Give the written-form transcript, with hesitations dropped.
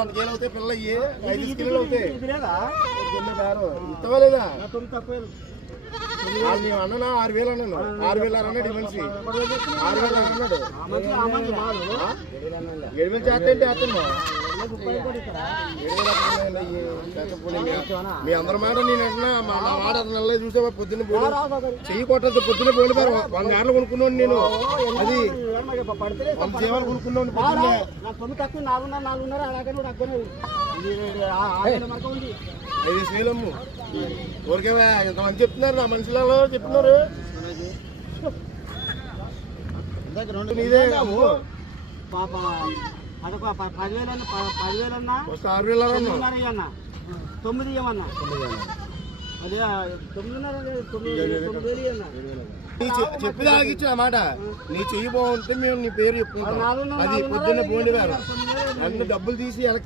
100 అవుతాయి పిల్లలు అయ్యి 5 కిలోలు అవుతాయి చిన్న బేరం ఇస్తావా లేదా అన్న 6,000 అన్నాను 6,000 అన్నాడు మనిషి 6,000 అన్నాడు 7,000 చేస్తే అతను మీ అందరి మాట నేను అంటున్నా మా మాట నెల చూసా పొద్దున్న చెయ్యి కొట్టదు పొద్దున్న పోలిపారు 100 గంటలు కొనుక్కున్నాను నేను అది 100 జీవాలు కొనుక్కున్నాను పొద్దున్నే 5,000 అమ్ము ఊరికేవా ఇంతమంది చెప్తున్నారు నా మనుషులలో చెప్తున్నారు నీదే పాప అదొక 10,000 అన్నా 6,000 అన్నా 9 ఇవ్వమన్నా అది 9,500 అన్నా చెప్పి ఆగిచ్చు అన్నమాట నీ చెయ్యి బాగుంటే మేము నీ పేరు చెప్పుకుంటాం అది పొద్దున్న పోండి వారు అన్ని డబ్బులు తీసి